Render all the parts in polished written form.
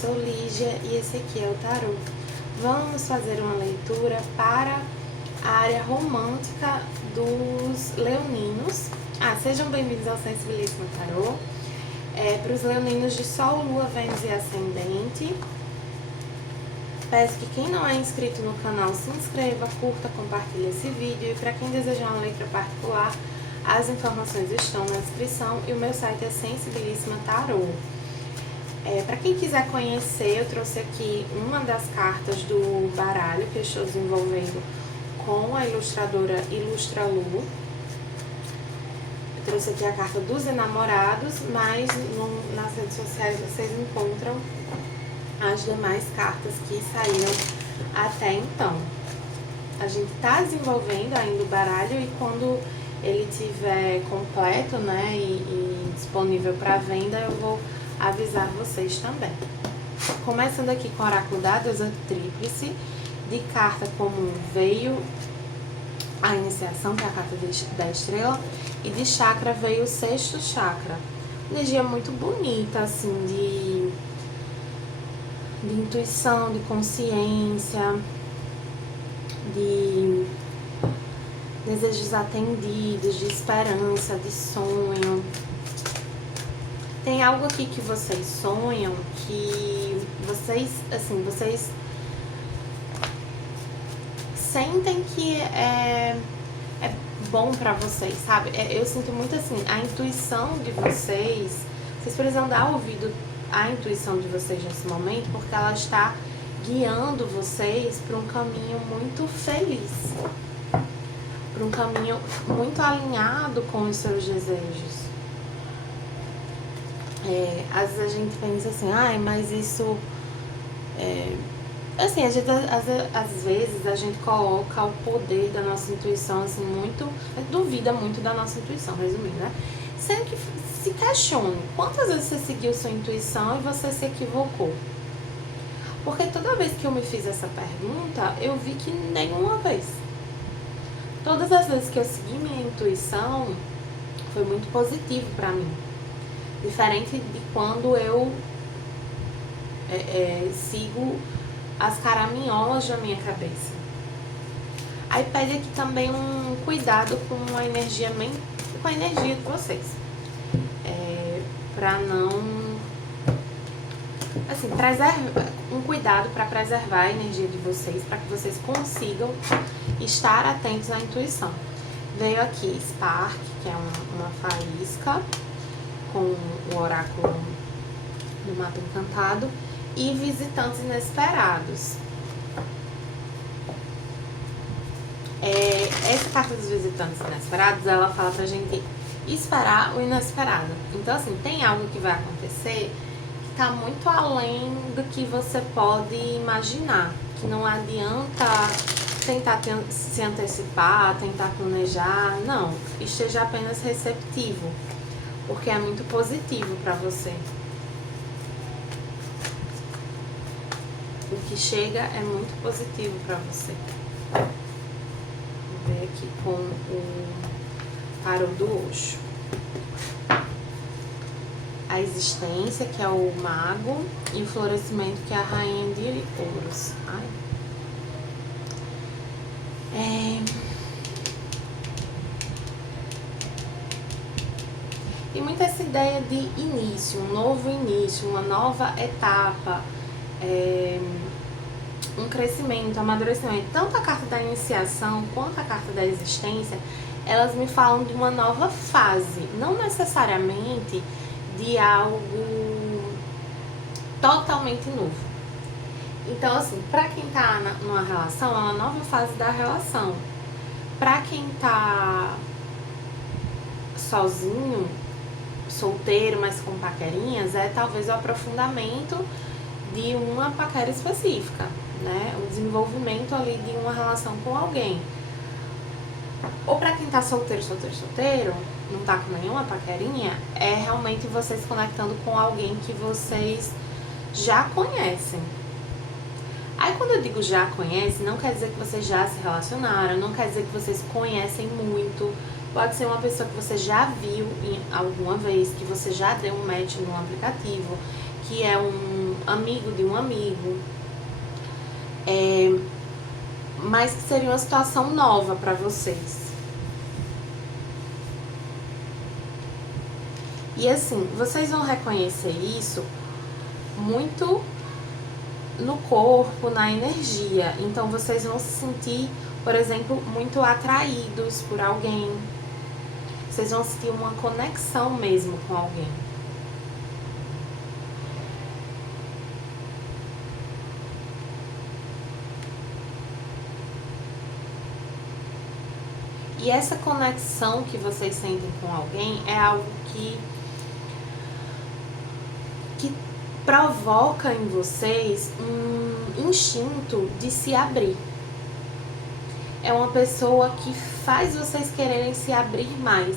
sou Lígia e esse aqui é o tarô. Vamos fazer uma leitura para a área romântica dos leoninos. Sejam bem-vindos ao Sensibilíssimo Tarô. Para os leoninos de Sol, Lua, Vênus e Ascendente. Peço que quem não é inscrito no canal se inscreva, curta, compartilhe esse vídeo. E para quem desejar uma leitura particular, as informações estão na descrição e o meu site é Sensibilíssima Tarô. Para quem quiser conhecer, eu trouxe aqui uma das cartas do baralho que eu estou desenvolvendo com a ilustradora Ilustra Lu. Eu trouxe aqui a carta dos enamorados, mas nas redes sociais vocês encontram as demais cartas que saíram até então. A gente está desenvolvendo ainda o baralho e quando ele estiver completo, né, e disponível para venda, eu vou avisar vocês também. Começando aqui com o oráculo da deusa tríplice, de carta comum veio a iniciação, que é a carta da estrela, e de chakra veio o sexto chakra. Energia muito bonita, assim, de intuição, de consciência, de desejos atendidos, de esperança, de sonho. Tem algo aqui que vocês sonham, que vocês sentem que é bom pra vocês, sabe? Eu sinto muito assim, a intuição de vocês precisam dar ouvido à intuição de vocês nesse momento, porque ela está guiando vocês para um caminho muito feliz, para um caminho muito alinhado com os seus desejos. Às vezes a gente pensa assim, mas isso assim, às vezes a gente coloca o poder da nossa intuição assim muito, duvida muito da nossa intuição, resumindo, né? Sendo que se questione, quantas vezes você seguiu sua intuição e você se equivocou? Porque toda vez que eu me fiz essa pergunta, eu vi que nenhuma vez. Todas as vezes que eu segui minha intuição, foi muito positivo pra mim. Diferente de quando eu sigo as caraminholas da minha cabeça. Aí pede aqui também um cuidado com a energia de vocês. Pra não... assim, um cuidado para preservar a energia de vocês, para que vocês consigam estar atentos à intuição. Veio aqui Spark, que é uma faísca, com o oráculo do mapa encantado, e visitantes inesperados. Essa carta dos visitantes inesperados, ela fala pra gente esperar o inesperado. Então, assim, tem algo que vai acontecer que tá muito além do que você pode imaginar, que não adianta tentar se antecipar, tentar planejar, não. Esteja apenas receptivo, porque é muito positivo para você. O que chega é muito positivo para você. Vou ver aqui com o tarô do Osho. A existência, que é o mago, e o florescimento, que é a rainha de ouros. E muito essa ideia de início, um novo início, uma nova etapa, um crescimento, amadurecimento. Tanto a carta da iniciação quanto a carta da existência, elas me falam de uma nova fase, não necessariamente de algo totalmente novo. Então, assim, pra quem tá numa relação, é uma nova fase da relação. Pra quem tá sozinho, solteiro, mas com paquerinhas, é talvez o aprofundamento de uma paquera específica, né? O desenvolvimento ali de uma relação com alguém. Ou pra quem tá solteiro, não tá com nenhuma paquerinha, é realmente você se conectando com alguém que vocês já conhecem. Aí quando eu digo já conhece, não quer dizer que vocês já se relacionaram, não quer dizer que vocês conhecem muito. Pode ser uma pessoa que você já viu alguma vez, que você já deu um match no aplicativo, que é um amigo de um amigo, mas que seria uma situação nova para vocês. E assim, vocês vão reconhecer isso muito no corpo, na energia. Então vocês vão se sentir, por exemplo, muito atraídos por alguém. Vocês vão sentir uma conexão mesmo com alguém. E essa conexão que vocês sentem com alguém é algo que provoca em vocês um instinto de se abrir. É uma pessoa que faz vocês quererem se abrir mais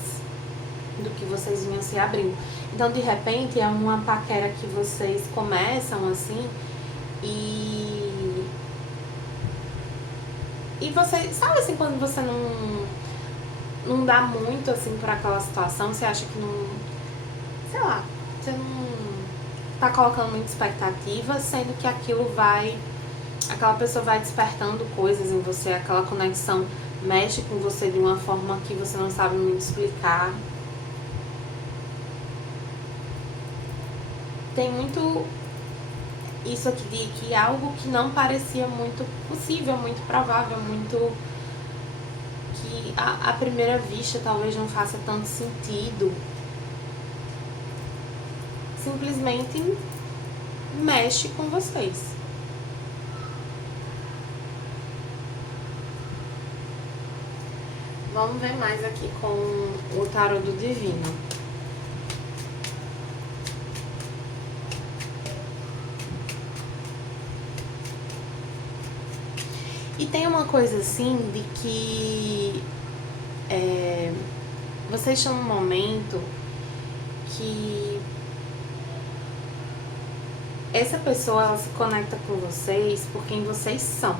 do que vocês vinham se abrindo. Então, de repente, é uma paquera que vocês começam assim e você, sabe assim, quando você não dá muito assim por aquela situação, você acha que não, sei lá, você não tá colocando muita expectativa, sendo que aquela pessoa vai despertando coisas em você, aquela conexão mexe com você de uma forma que você não sabe muito explicar. Tem muito isso aqui de que algo que não parecia muito possível, muito provável, muito que à primeira vista talvez não faça tanto sentido, simplesmente mexe com vocês. Vamos ver mais aqui com o tarô do divino. E tem uma coisa assim de que vocês estão num momento que essa pessoa, ela se conecta com vocês por quem vocês são,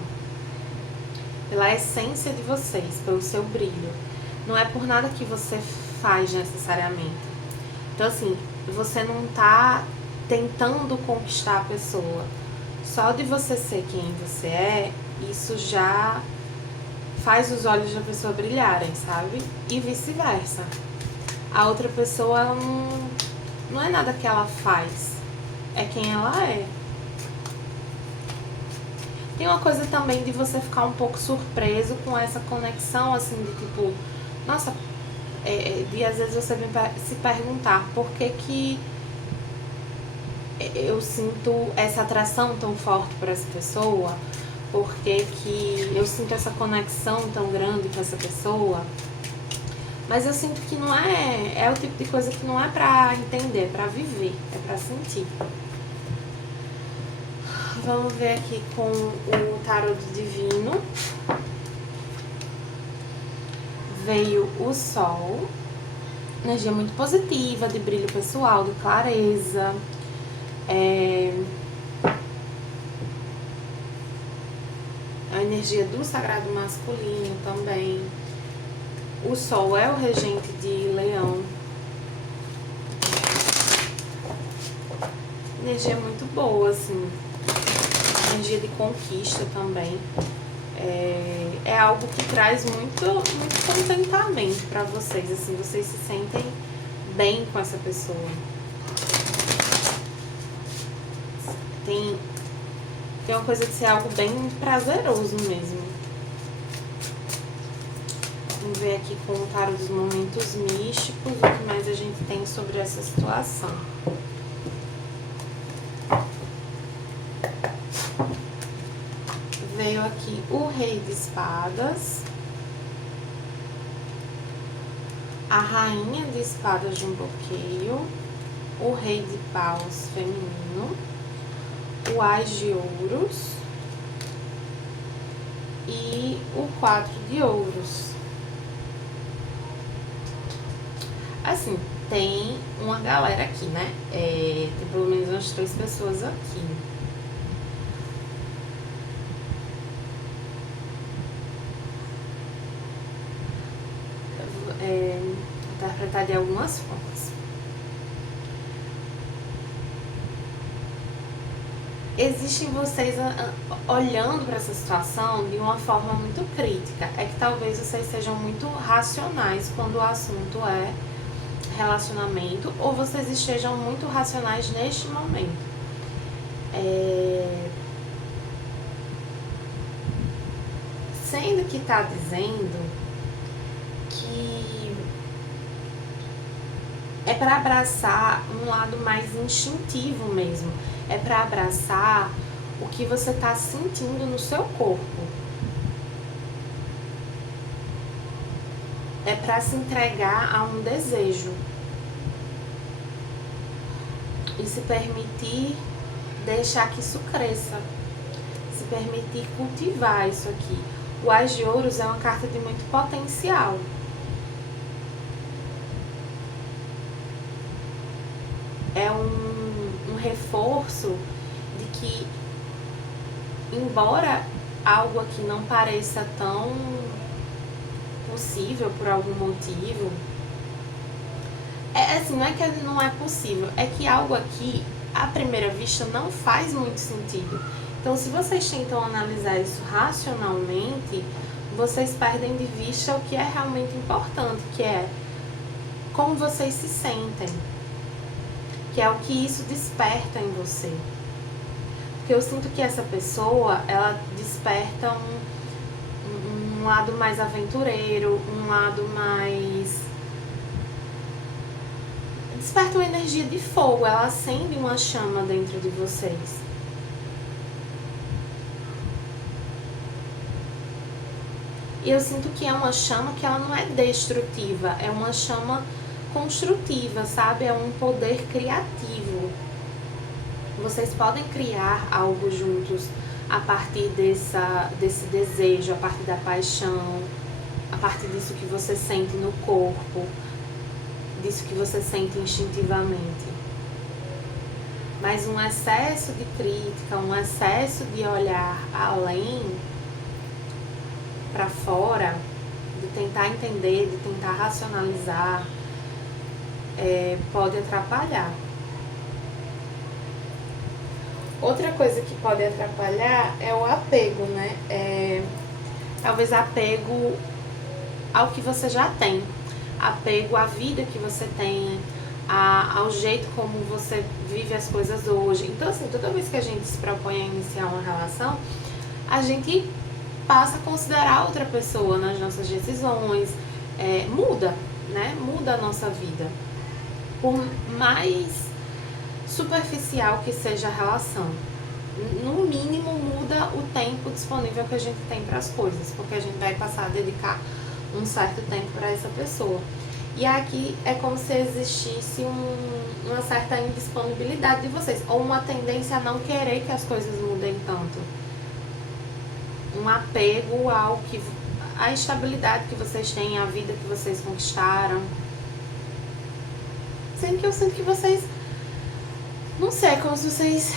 pela essência de vocês, pelo seu brilho. Não é por nada que você faz necessariamente. Então assim, você não tá tentando conquistar a pessoa. Só de você ser quem você é, isso já faz os olhos da pessoa brilharem, sabe? E vice-versa. A outra pessoa, ela não é nada que ela faz, é quem ela é. Tem uma coisa também de você ficar um pouco surpreso com essa conexão, assim, de tipo, nossa, de às vezes você vem se perguntar por que eu sinto essa atração tão forte por essa pessoa, por que eu sinto essa conexão tão grande com essa pessoa. Mas eu sinto que não é o tipo de coisa que não é pra entender, é pra viver, é pra sentir. Vamos ver aqui com o tarô do divino. Veio o sol, energia muito positiva, de brilho pessoal, de clareza. A energia do sagrado masculino também. O sol é o regente de leão. Energia muito boa, assim. Energia de conquista também. É algo que traz muito contentamento pra vocês, assim, vocês se sentem bem com essa pessoa. Tem uma coisa de ser algo bem prazeroso mesmo. Vamos ver aqui com o tarô dos momentos místicos, o que mais a gente tem sobre essa situação. Veio aqui o Rei de Espadas, a Rainha de Espadas de um bloqueio, o Rei de Paus feminino, o As de Ouros e o 4 de Ouros. Assim, tem uma galera aqui, né? Tem pelo menos umas 3 pessoas aqui. Interpretar de algumas formas. Existem vocês olhando para essa situação de uma forma muito crítica. É que talvez vocês sejam muito racionais quando o assunto é relacionamento, ou vocês estejam muito racionais neste momento. Sendo que está dizendo que é para abraçar um lado mais instintivo mesmo. É para abraçar o que você está sentindo no seu corpo. É para se entregar a um desejo. E se permitir deixar que isso cresça. Se permitir cultivar isso aqui. O Ás de Ouros é uma carta de muito potencial. É um reforço de que, embora algo aqui não pareça tão possível por algum motivo, assim, não é que não é possível, é que algo aqui, à primeira vista, não faz muito sentido. Então, se vocês tentam analisar isso racionalmente, vocês perdem de vista o que é realmente importante, que é como vocês se sentem, que é o que isso desperta em você. Porque eu sinto que essa pessoa, ela desperta um lado mais aventureiro, um lado mais... desperta uma energia de fogo, ela acende uma chama dentro de vocês. E eu sinto que é uma chama que ela não é destrutiva, é uma chama construtiva, sabe? É um poder criativo. Vocês podem criar algo juntos a partir desse desejo, a partir da paixão, a partir disso que você sente no corpo, disso que você sente instintivamente. Mas um excesso de crítica, um excesso de olhar além, para fora, de tentar entender, de tentar racionalizar, pode atrapalhar. Outra coisa que pode atrapalhar é o apego, né? Talvez apego ao que você já tem, apego à vida que você tem, ao jeito como você vive as coisas hoje. Então, assim, toda vez que a gente se propõe a iniciar uma relação, a gente passa a considerar outra pessoa nas nossas decisões, muda, né? Muda a nossa vida. Por mais superficial que seja a relação, no mínimo muda o tempo disponível que a gente tem para as coisas, porque a gente vai passar a dedicar um certo tempo para essa pessoa. E aqui é como se existisse uma certa indisponibilidade de vocês, ou uma tendência a não querer que as coisas mudem tanto. Um apego à estabilidade que vocês têm, à vida que vocês conquistaram. Sendo que eu sinto que vocês... não sei, é como se vocês...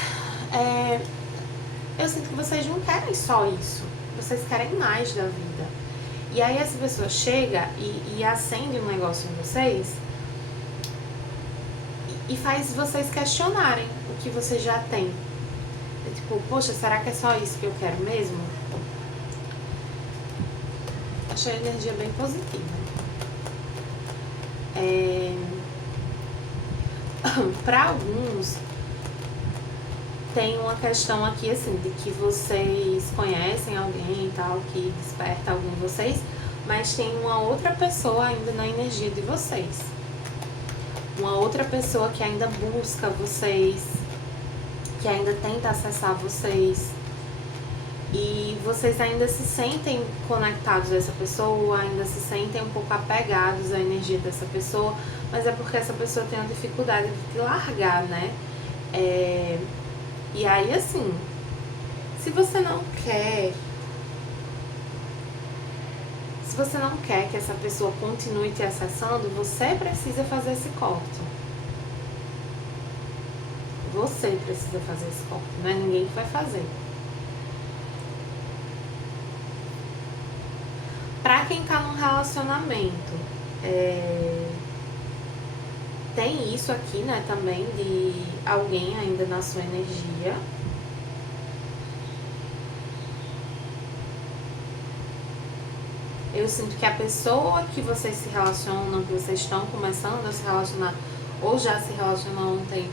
eu sinto que vocês não querem só isso. Vocês querem mais da vida. E aí essa pessoa chega e acende um negócio em vocês e faz vocês questionarem o que vocês já têm. É tipo, poxa, será que é só isso que eu quero mesmo? Achei a energia bem positiva. Para alguns, tem uma questão aqui, assim, de que vocês conhecem alguém e tal, que desperta alguém em vocês, mas tem uma outra pessoa ainda na energia de vocês. Uma outra pessoa que ainda busca vocês, que ainda tenta acessar vocês. E vocês ainda se sentem conectados a essa pessoa, ainda se sentem um pouco apegados à energia dessa pessoa, mas é porque essa pessoa tem uma dificuldade de te largar, né? E aí, assim, se você não quer que essa pessoa continue te acessando, você precisa fazer esse corte. Você precisa fazer esse corte, não é ninguém que vai fazer. Pra quem tá num relacionamento, tem isso aqui, né, também, de alguém ainda na sua energia. Eu sinto que a pessoa que vocês se relacionam, que vocês estão começando a se relacionar, ou já se relacionam há um tempo,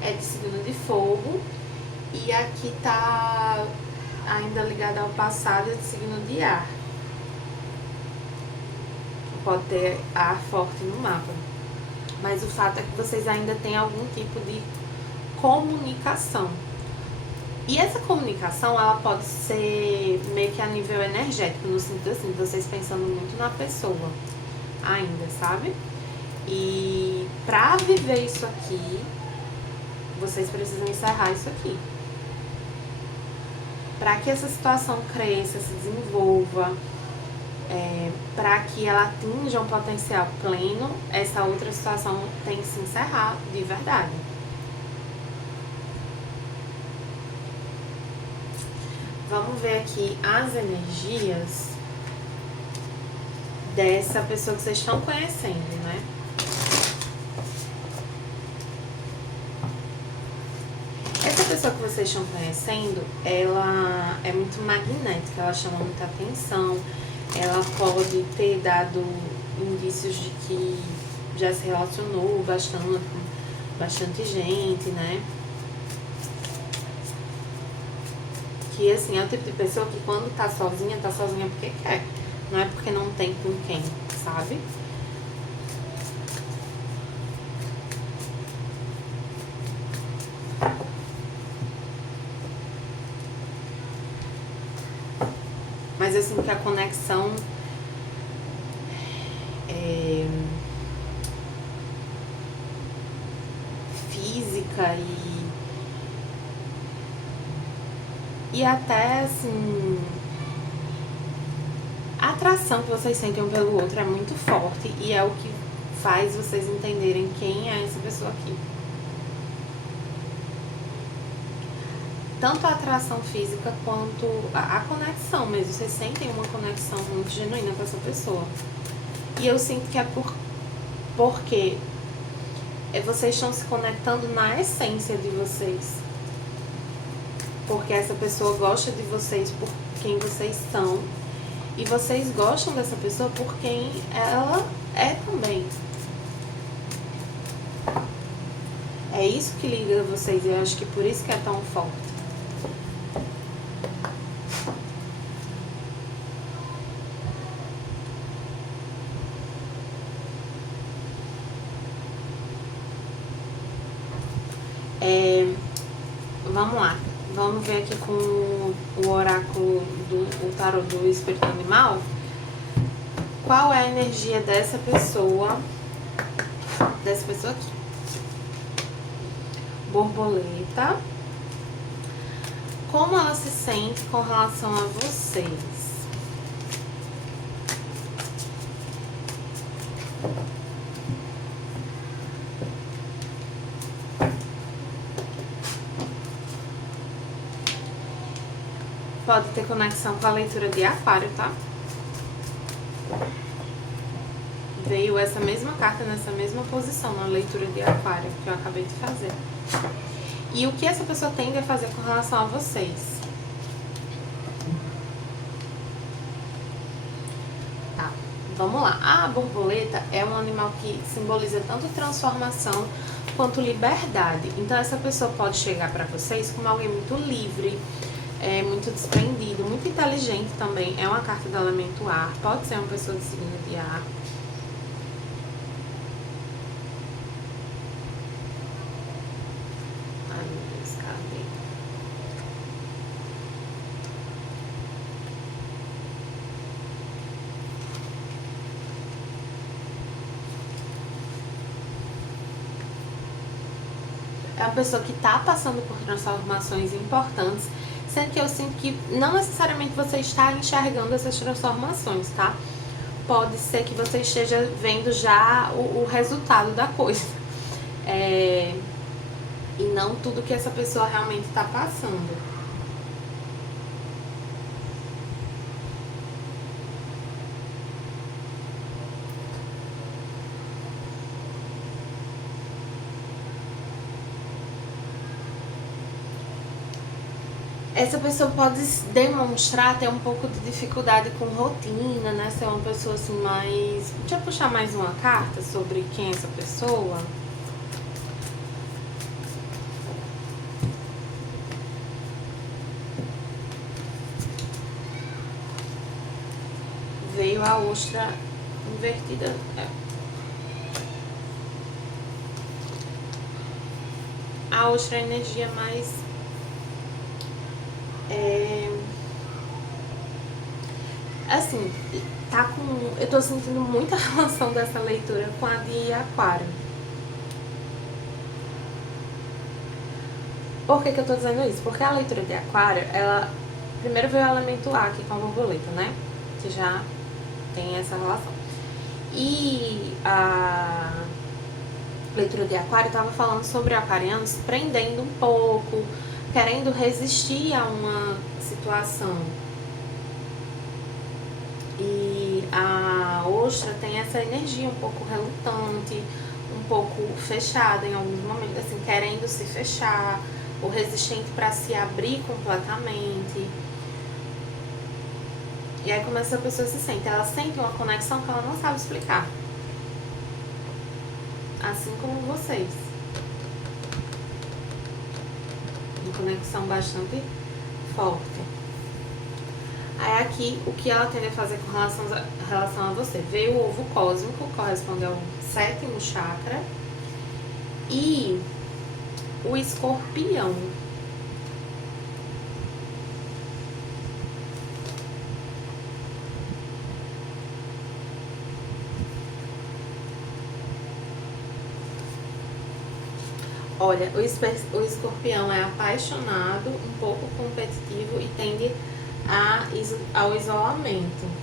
é de signo de fogo. E aqui tá ainda ligada ao passado, é de signo de ar. Pode ter ar forte no mapa. Mas o fato é que vocês ainda têm algum tipo de comunicação. E essa comunicação, ela pode ser meio que a nível energético, no sentido assim, vocês pensando muito na pessoa ainda, sabe? E pra viver isso aqui, vocês precisam encerrar isso aqui. Pra que essa situação cresça, se desenvolva, para que ela atinja um potencial pleno, essa outra situação tem que se encerrar de verdade. Vamos ver aqui as energias dessa pessoa que vocês estão conhecendo, né? Essa pessoa que vocês estão conhecendo, ela é muito magnética, ela chama muita atenção, ela pode ter dado indícios de que já se relacionou bastante gente, né? Que, assim, é o tipo de pessoa que quando tá sozinha porque quer. Não é porque não tem com quem, sabe? Mas eu sinto que a conexão física e até, assim, a atração que vocês sentem um pelo outro é muito forte e é o que faz vocês entenderem quem é essa pessoa aqui. Tanto a atração física quanto a conexão mesmo. Vocês sentem uma conexão muito genuína com essa pessoa. E eu sinto que é porque vocês estão se conectando na essência de vocês. Porque essa pessoa gosta de vocês por quem vocês são. E vocês gostam dessa pessoa por quem ela é também. É isso que liga vocês. Eu acho que por isso que é tão forte. Vamos lá. Vamos ver aqui com o oráculo do tarô do espírito animal. Qual é a energia dessa pessoa aqui? Borboleta. Como ela se sente com relação a vocês? Pode ter conexão com a leitura de aquário, tá? Veio essa mesma carta nessa mesma posição, na leitura de aquário, que eu acabei de fazer. E o que essa pessoa tende a fazer com relação a vocês? Tá, vamos lá. A borboleta é um animal que simboliza tanto transformação quanto liberdade. Então essa pessoa pode chegar pra vocês como alguém muito livre, muito desprendido, muito inteligente também. É uma carta do elemento ar, pode ser uma pessoa de signo de ar. Ai, meu Deus, cadê? É uma pessoa que tá passando por transformações importantes, sendo que eu sinto que não necessariamente você está enxergando essas transformações, tá? Pode ser que você esteja vendo já o resultado da coisa. E não tudo que essa pessoa realmente está passando. essa pessoa pode demonstrar ter um pouco de dificuldade com rotina, né? Ser uma pessoa assim mais... Deixa eu puxar mais uma carta sobre quem é essa pessoa. Veio a ostra invertida. A ostra é a energia mais... Assim, tá com... Eu tô sentindo muita relação dessa leitura com a de Aquário. Por que eu tô dizendo isso? Porque a leitura de Aquário, ela... Primeiro veio o elemento ar aqui com a borboleta, né? Que já tem essa relação. E a leitura de Aquário tava falando sobre aquarianos prendendo um pouco, querendo resistir a uma situação. E a ostra tem essa energia um pouco relutante, um pouco fechada em alguns momentos, assim, querendo se fechar, ou resistente para se abrir completamente. E aí como essa pessoa se sente? Ela sente uma conexão que ela não sabe explicar. Assim como vocês. Uma conexão bastante forte. Aí aqui, o que ela tende a fazer com relação a você? Veio o ovo cósmico, corresponde ao 7º chakra. E o escorpião. Olha, o escorpião é apaixonado, um pouco competitivo e tende ao isolamento.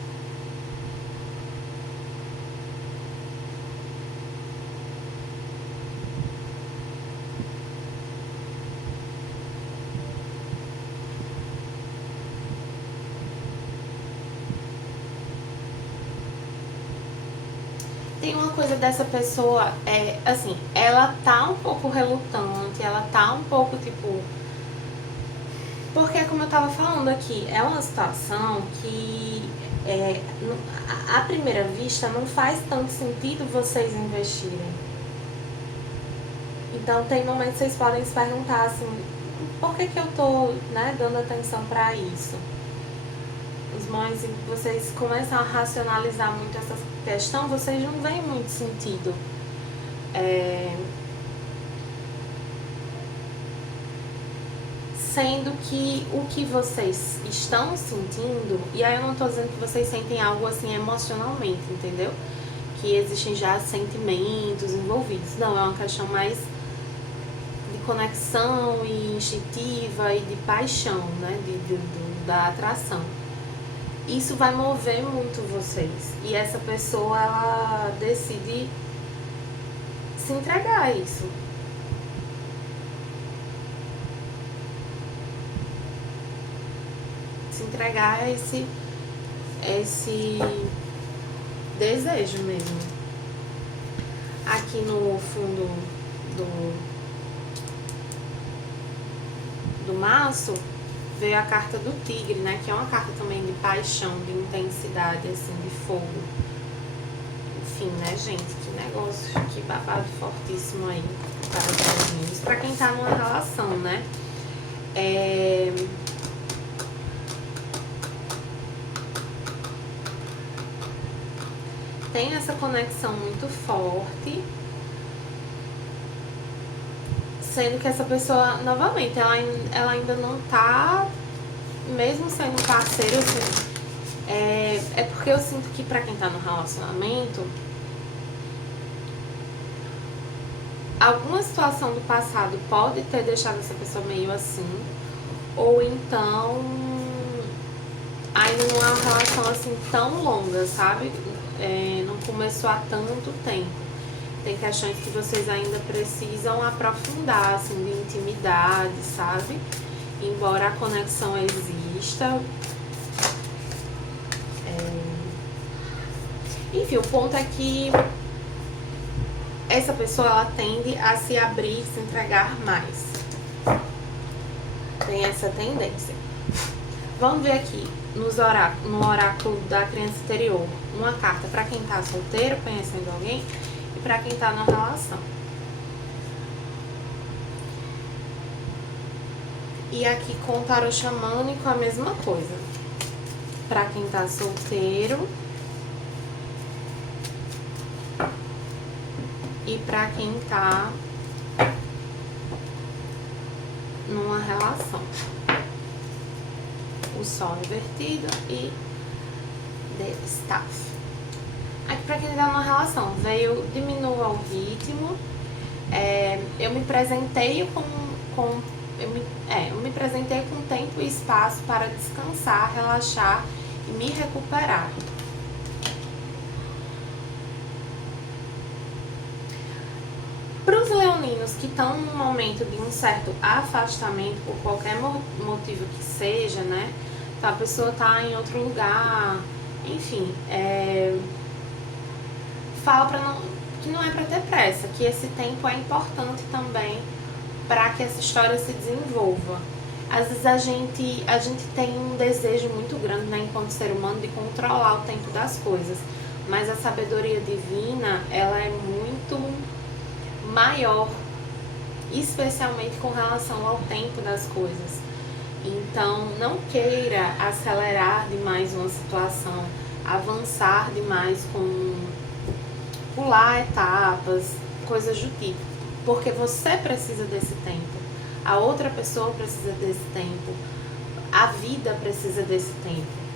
Tem uma coisa dessa pessoa, assim, ela tá um pouco relutante, ela tá um pouco, tipo... Porque, como eu tava falando aqui, é uma situação que, à primeira vista, não faz tanto sentido vocês investirem. Então, tem momentos que vocês podem se perguntar, assim, por que eu tô, né, dando atenção pra isso? Os momentos em que vocês começam a racionalizar muito essa questão, vocês não veem muito sentido. Sendo que o que vocês estão sentindo, e aí eu não tô dizendo que vocês sentem algo assim emocionalmente, entendeu? Que existem já sentimentos envolvidos. Não, é uma questão mais de conexão e instintiva e de paixão, né? Da atração. Isso vai mover muito vocês. E essa pessoa, ela decide se entregar a isso. Se entregar a esse desejo mesmo. Aqui no fundo do maço veio a carta do tigre, né? Que é uma carta também de paixão, de intensidade, assim, de fogo. Enfim, né, gente? Que negócio, que babado fortíssimo aí para os meninos. Pra quem tá numa relação, né? Tem essa conexão muito forte, sendo que essa pessoa, novamente, ela ainda não tá, mesmo sendo parceiro, assim, é porque eu sinto que pra quem tá no relacionamento, alguma situação do passado pode ter deixado essa pessoa meio assim, ou então ainda não é uma relação assim tão longa, sabe? Não começou há tanto tempo. Tem questões que vocês ainda precisam aprofundar, assim, de intimidade, sabe? Embora a conexão exista. Enfim, o ponto é que essa pessoa, ela tende a se abrir, se entregar mais. Tem essa tendência. Vamos ver aqui no oráculo da criança interior, uma carta para quem tá solteiro, conhecendo alguém, e para quem tá numa relação. E aqui com o tarô xamânico a mesma coisa. Para quem tá solteiro e para quem tá numa relação. O sol invertido e The Staff. Aqui pra quem tá numa relação, veio diminua o ritmo. Eu me presenteio eu me presentei com tempo e espaço para descansar, relaxar e me recuperar. Para os leoninos que estão num momento de um certo afastamento, por qualquer motivo que seja, né? Então a pessoa tá em outro lugar, enfim, fala que não é para ter pressa, que esse tempo é importante também para que essa história se desenvolva. Às vezes a gente tem um desejo muito grande, né, enquanto ser humano, de controlar o tempo das coisas, mas a sabedoria divina, ela é muito maior, especialmente com relação ao tempo das coisas. Então, não queira acelerar demais uma situação, avançar demais com pular etapas, coisas do tipo, porque você precisa desse tempo, a outra pessoa precisa desse tempo, a vida precisa desse tempo.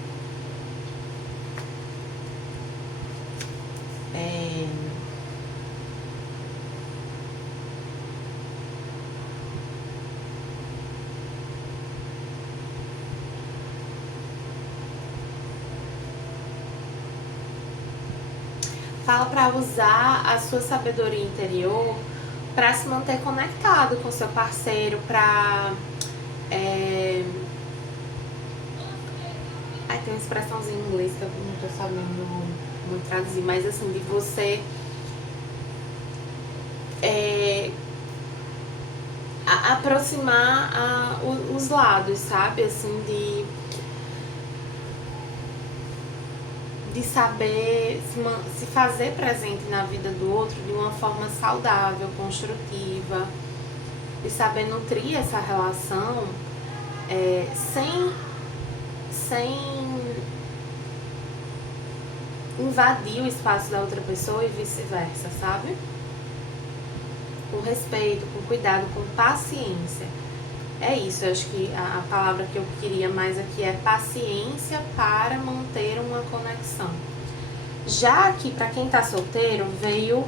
Fala para usar a sua sabedoria interior para se manter conectado com seu parceiro, para tem uma expressãozinha em inglês que eu não tô sabendo muito traduzir, mas assim, de você aproximar os lados, sabe? Assim, de saber se fazer presente na vida do outro de uma forma saudável, construtiva, de saber nutrir essa relação sem invadir o espaço da outra pessoa e vice-versa, sabe? Com respeito, com cuidado, com paciência. É isso, eu acho que a palavra que eu queria mais aqui é paciência para manter uma conexão. Já aqui, para quem tá solteiro, veio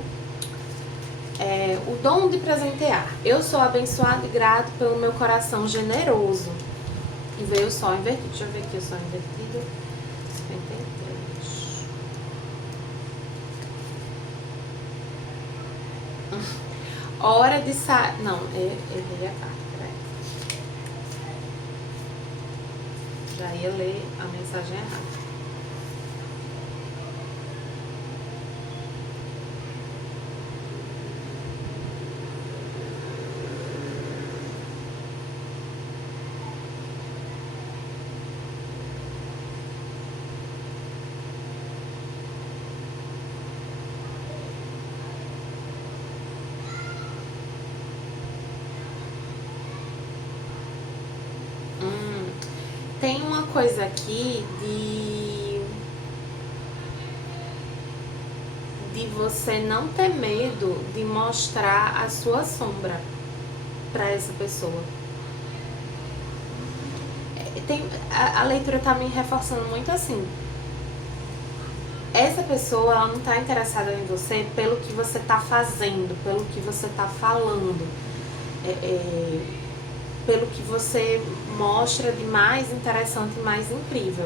o dom de presentear. Eu sou abençoado e grato pelo meu coração generoso. E veio o sol invertido. Deixa eu ver aqui o sol invertido. 53. Hora de sair. Não, errei a carta. Já ia ler a mensagem errada. Tem uma coisa aqui de você não ter medo de mostrar a sua sombra para essa pessoa. A leitura tá me reforçando muito assim. Essa pessoa, ela não tá interessada em você pelo que você tá fazendo, pelo que você tá falando. Pelo que você mostra de mais interessante e mais incrível.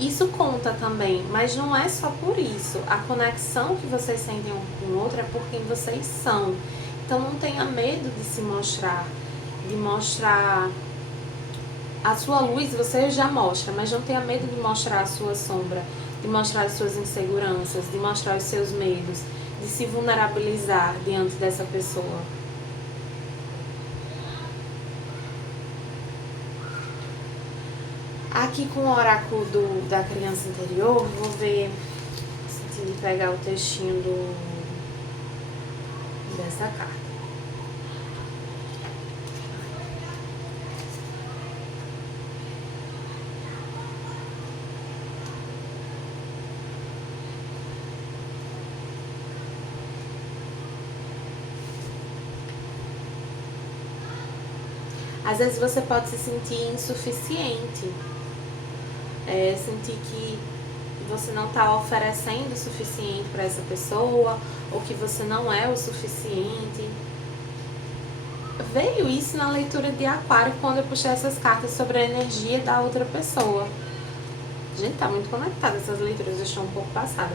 Isso conta também, mas não é só por isso. A conexão que vocês sentem um com o outro é por quem vocês são. Então não tenha medo de se mostrar, de mostrar a sua luz, você já mostra, mas não tenha medo de mostrar a sua sombra, de mostrar as suas inseguranças, de mostrar os seus medos, de se vulnerabilizar diante dessa pessoa. Aqui com o oráculo da criança interior, vou ver, sentindo pegar o textinho dessa carta. Às vezes você pode se sentir insuficiente, sentir que você não está oferecendo o suficiente para essa pessoa, ou que você não é o suficiente. Veio isso na leitura de Aquário quando eu puxei essas cartas sobre a energia da outra pessoa. Gente, tá muito conectada essas leituras, eu estou um pouco passada.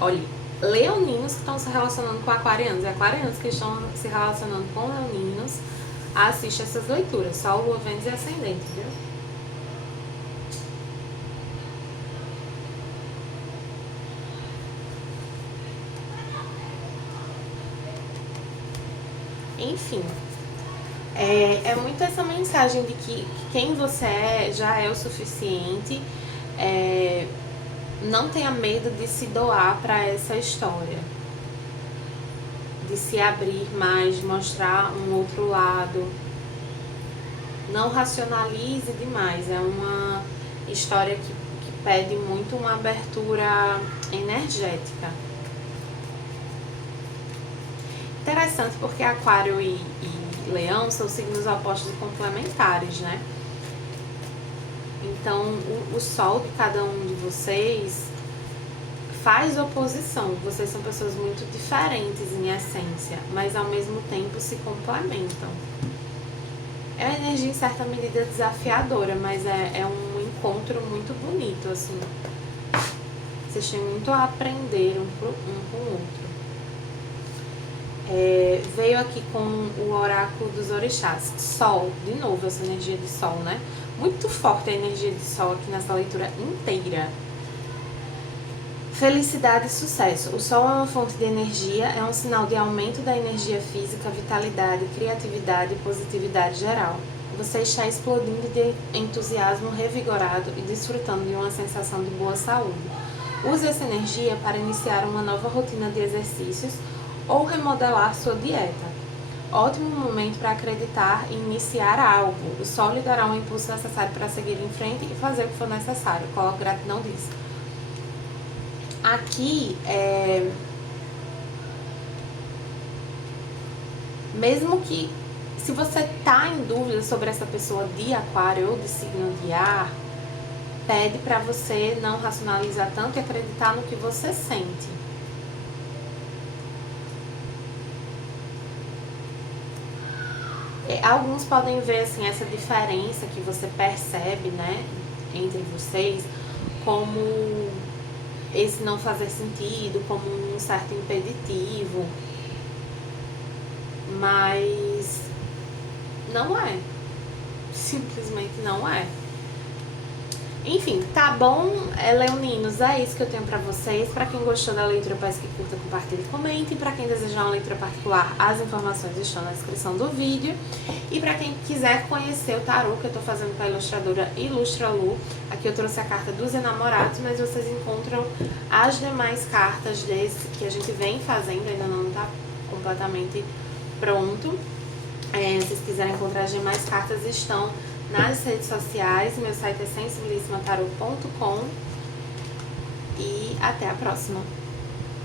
Olha, leoninos que estão se relacionando com aquarianos e aquarianos que estão se relacionando com leoninos, assiste essas leituras, Sol, Lua, Vênus e Ascendente, viu? Enfim, é muito essa mensagem de que quem você é já é o suficiente. Não tenha medo de se doar para essa história, de se abrir mais, de mostrar um outro lado. Não racionalize demais, é uma história que pede muito uma abertura energética. Interessante porque Aquário e Leão são signos opostos e complementares, né? Então, o Sol de cada um de vocês faz oposição. Vocês são pessoas muito diferentes em essência, mas ao mesmo tempo se complementam. É uma energia em certa medida desafiadora, mas é um encontro muito bonito, assim. Vocês têm muito a aprender um com o outro. Veio aqui com o oráculo dos orixás. Sol, de novo essa energia de Sol, né? Muito forte a energia de Sol aqui nessa leitura inteira. Felicidade e sucesso. O Sol é uma fonte de energia, é um sinal de aumento da energia física, vitalidade, criatividade e positividade geral. Você está explodindo de entusiasmo, revigorado e desfrutando de uma sensação de boa saúde. Use essa energia para iniciar uma nova rotina de exercícios ou remodelar sua dieta. Ótimo momento para acreditar e iniciar algo. O Sol lhe dará um impulso necessário para seguir em frente e fazer o que for necessário. Coloque gratidão disso. Aqui, mesmo que, se você está em dúvida sobre essa pessoa de Aquário ou de signo de ar, pede para você não racionalizar tanto e acreditar no que você sente. Alguns podem ver assim, essa diferença que você percebe, né, entre vocês, como esse não fazer sentido, como um certo impeditivo, mas não é, simplesmente não é. Enfim, tá bom, leoninos, é isso que eu tenho pra vocês. Pra quem gostou da leitura, peço que curta, compartilhe e comente. E pra quem desejar uma leitura particular, as informações estão na descrição do vídeo. E pra quem quiser conhecer o tarô que eu tô fazendo com a ilustradora Ilustra Lu, aqui eu trouxe a carta dos enamorados, mas vocês encontram as demais cartas desse que a gente vem fazendo, ainda não tá completamente pronto. Se vocês quiserem encontrar as demais cartas, estão nas redes sociais. Meu site é sensibilissimataru.com e até a próxima.